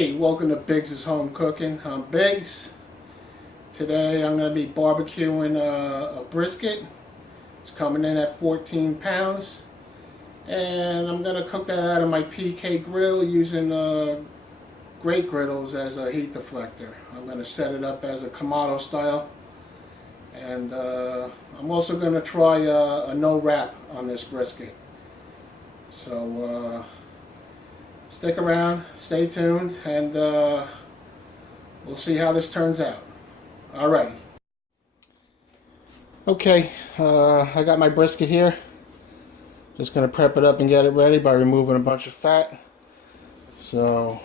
Hey, welcome to Biggs' Home Cooking. I'm Biggs. Today I'm going to be barbecuing a brisket. It's coming in at 14 pounds. And I'm going to cook that out of my PK grill using GrateGriddles as a heat deflector. I'm going to set it up as a kamado style. And I'm also going to try a no wrap on this brisket. So stick around, stay tuned, and we'll see how this turns out. Alrighty. Okay, I got my brisket here. Just going to prep it up and get it ready by removing a bunch of fat. So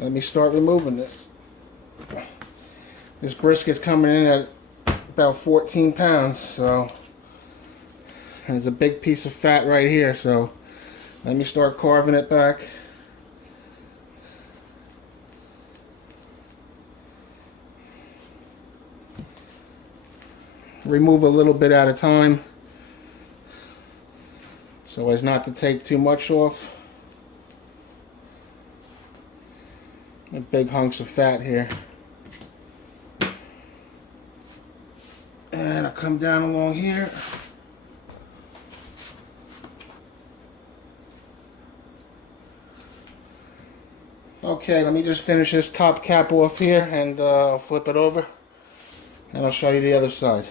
let me start removing this. This brisket's coming in at about 14 pounds, so there's a big piece of fat right here, so let me start carving it back. Remove a little bit at a time so as not to take too much off. Big hunks of fat here. And I'll come down along here. Okay, let me just finish this top cap off here, and I'll flip it over and I'll show you the other side.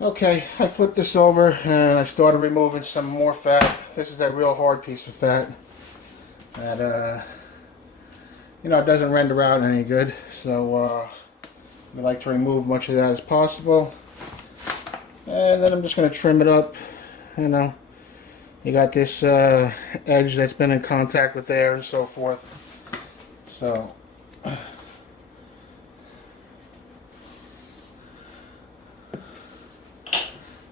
Okay, I flipped this over and I started removing some more fat. This is that real hard piece of fat that you know, it doesn't render out any good, so we like to remove much of that as possible. And then I'm just going to trim it up. You know, you got this edge that's been in contact with air and so forth. So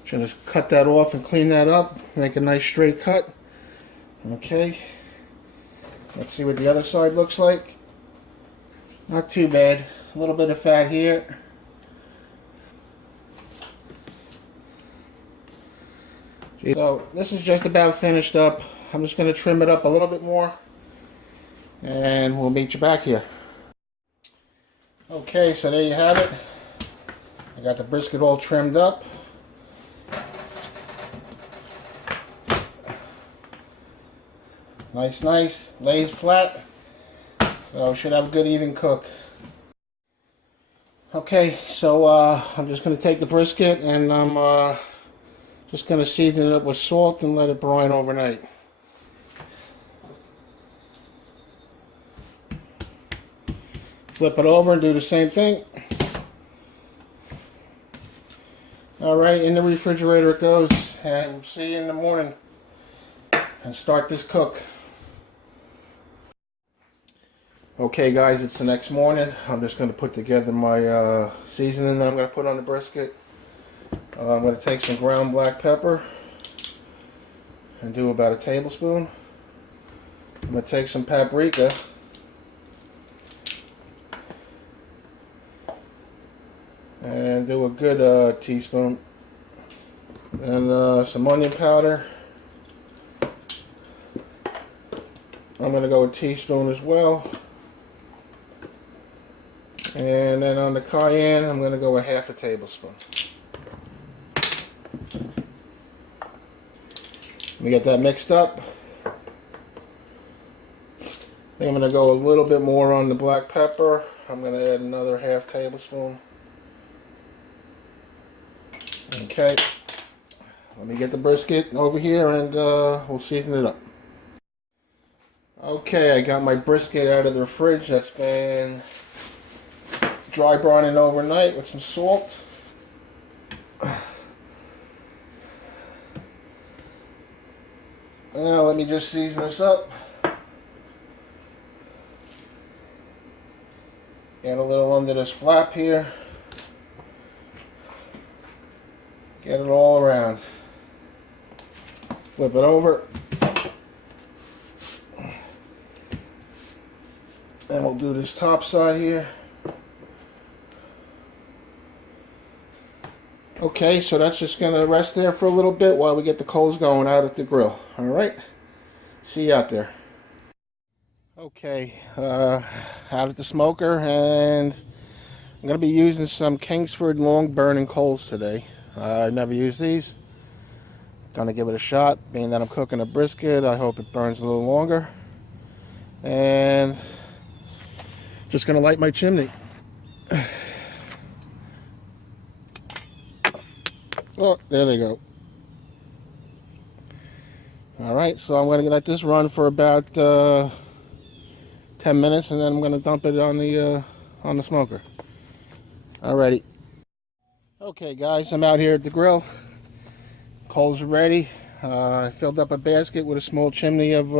just cut that off and clean that up. Make a nice straight cut. Okay. Let's see what the other side looks like. Not too bad. A little bit of fat here. So this is just about finished up. I'm just going to trim it up a little bit more and we'll meet you back here. Okay, so there you have it. I got the brisket all trimmed up. Nice, lays flat. So should have a good even cook. Okay, so I'm just going to take the brisket and I'm just going to season it up with salt and let it brine overnight. Flip it over and do the same thing. Alright, in the refrigerator it goes, and see you in the morning and start this cook. Okay guys, it's the next morning. I'm just going to put together my seasoning that I'm going to put on the brisket. I'm going to take some ground black pepper and do about a tablespoon. I'm going to take some paprika and do a good teaspoon, and some onion powder. I'm going to go a teaspoon as well. And then on the cayenne, I'm going to go a half a tablespoon. Let me get that mixed up. I think I'm going to go a little bit more on the black pepper. I'm going to add another half tablespoon. Okay. Let me get the brisket over here and we'll season it up. Okay, I got my brisket out of the fridge. That's been dry brining overnight with some salt. Now let me just season this up. Get a little under this flap here. Get it all around. Flip it over. And we'll do this top side here. Okay, so that's just going to rest there for a little bit while we get the coals going out at the grill. Alright? See you out there. Okay, out at the smoker, and I'm going to be using some Kingsford long burning coals today. I've never used these. Gonna give it a shot, being that I'm cooking a brisket. I hope it burns a little longer. And just gonna light my chimney. Oh, there they go. Alright, so I'm gonna let this run for about 10 minutes, and then I'm gonna dump it on the smoker. Alrighty. Okay guys, I'm out here at the grill. Coals are ready. I filled up a basket with a small chimney of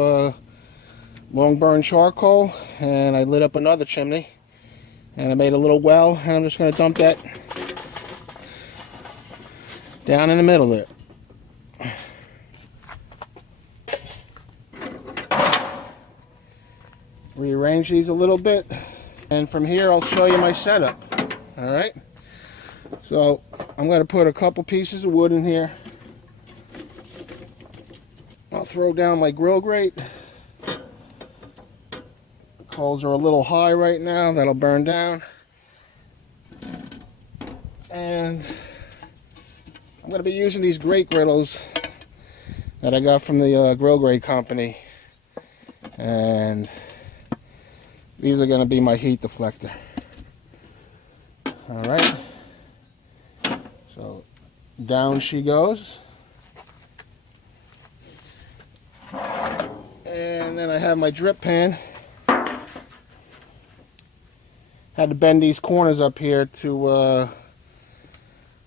long burn charcoal, and I lit up another chimney, and I made a little well, and I'm just going to dump that down in the middle there. Rearrange these a little bit, and from here I'll show you my setup. Alright, so I'm going to put a couple pieces of wood in here. I'll throw down my grill grate. Coals are a little high right now, that'll burn down. And I'm going to be using these GrateGriddles that I got from the grill grate company. And these are going to be my heat deflector. Alright, so down she goes. And then I have my drip pan. Had to bend these corners up here to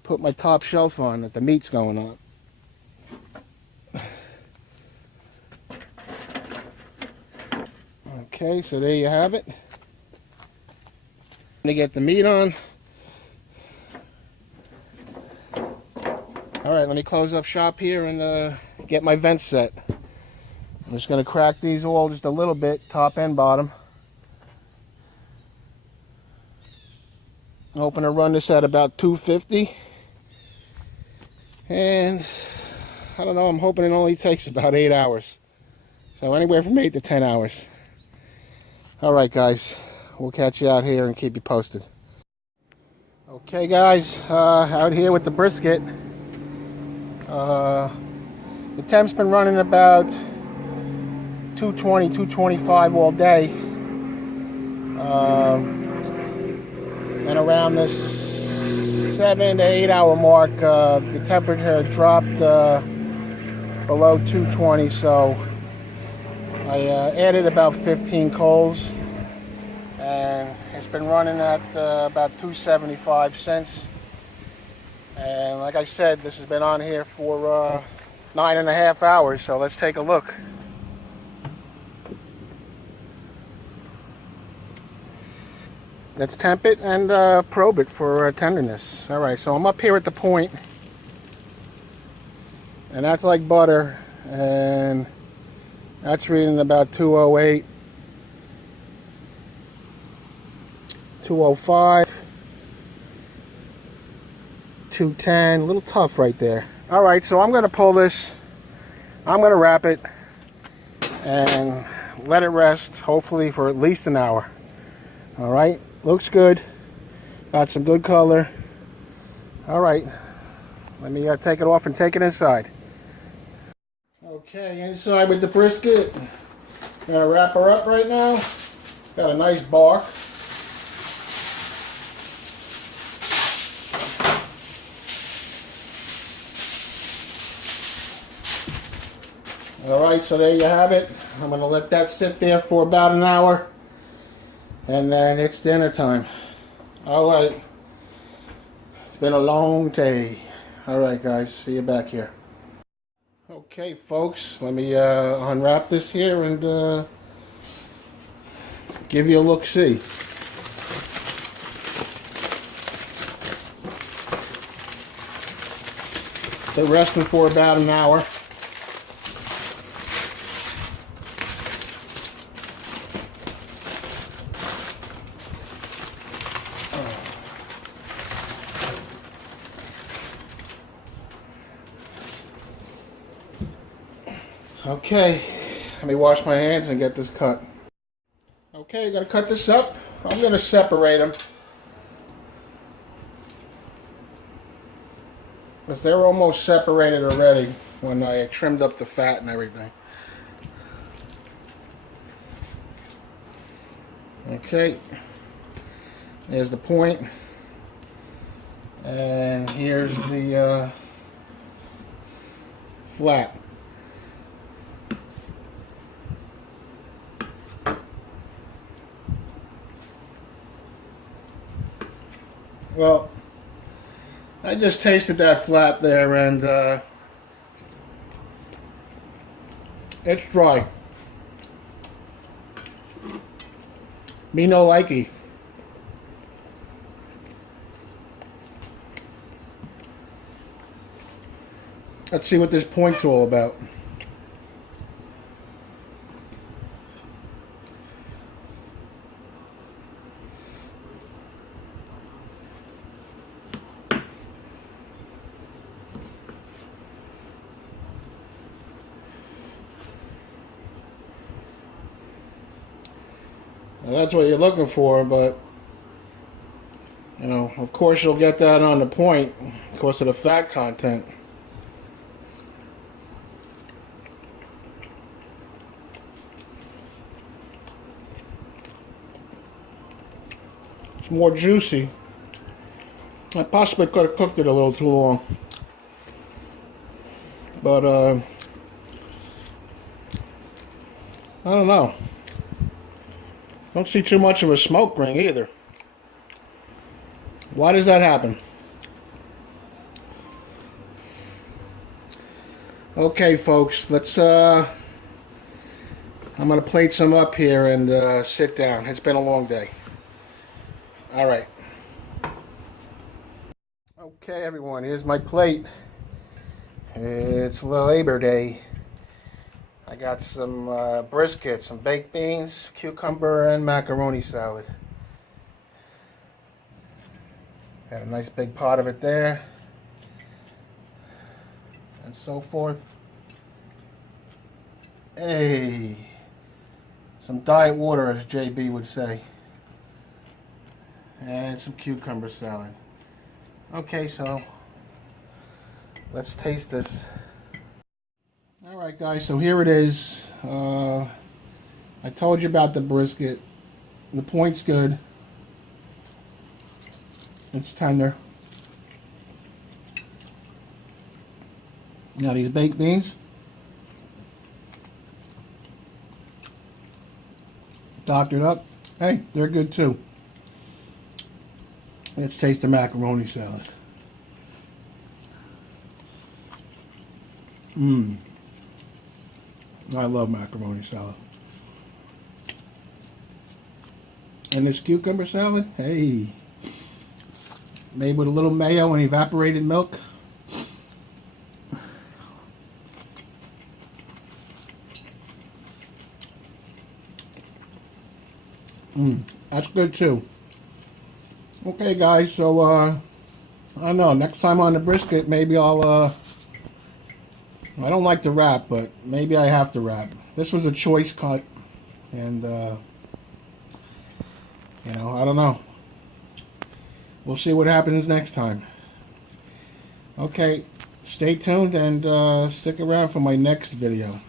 put my top shelf on that the meat's going on. Okay, so there you have it. To get the meat on. Alright, let me close up shop here and get my vents set. I'm just going to crack these all just a little bit, top and bottom. I'm hoping to run this at about 250. And I don't know, I'm hoping it only takes about 8 hours. So anywhere from 8 to 10 hours. Alright guys, we'll catch you out here and keep you posted. Okay guys, out here with the brisket. The temp's been running about 220, 225 all day. And around this 7 to 8 hour mark, the temperature dropped below 220, so I added about 15 coals, and it's been running at about 275 since. And like I said, this has been on here for 9.5 hours, so let's take a look. Let's temp it and probe it for tenderness. Alright, so I'm up here at the point, and that's like butter, and that's reading about 208, 205, 210, a little tough right there. Alright, so I'm going to pull this, I'm going to wrap it, and let it rest, hopefully for at least an hour. Alright. Looks good. Got some good color. Alright. Let me take it off and take it inside. Okay, inside with the brisket. Gonna wrap her up right now. Got a nice bark. Alright, so there you have it. I'm gonna let that sit there for about an hour. And then it's dinner time. Alright. It's been a long day. Alright guys, see you back here. Okay folks, let me unwrap this here and give you a look-see. They're resting for about an hour. Okay, Let me wash my hands and get this cut. Okay, gotta cut this up. I'm gonna separate them, because they're almost separated already when I trimmed up the fat and everything. Okay, there's the point, and here's the flat. Well, I just tasted that flat there, and it's dry. Me no likey. Let's see what this point's all about. Well, that's what you're looking for, but you know, of course you'll get that on the point because of the fat content. It's more juicy. I possibly could have cooked it a little too long, but I don't know. Don't see too much of a smoke ring either. Why does that happen? Okay, folks, let's I'm gonna plate some up here and sit down. It's been a long day. All right. Okay, everyone, here's my plate. It's Labor Day. I got some brisket, some baked beans, cucumber, and macaroni salad. Got a nice big pot of it there, and so forth. Hey, some diet water, as JB would say, and some cucumber salad. Okay, so let's taste this. Alright guys, so here it is. I told you about the brisket. The point's good. It's tender. Now these baked beans. Doctored up. Hey, they're good too. Let's taste the macaroni salad. Mmm. I love macaroni salad. And this cucumber salad, hey, made with a little mayo and evaporated milk. That's good too. Okay guys, so I don't know, next time on the brisket maybe I'll I don't like to wrap, but maybe I have to wrap. This was a choice cut, and you know, I don't know. We'll see what happens next time. Okay, stay tuned and stick around for my next video.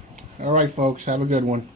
Alright folks, have a good one.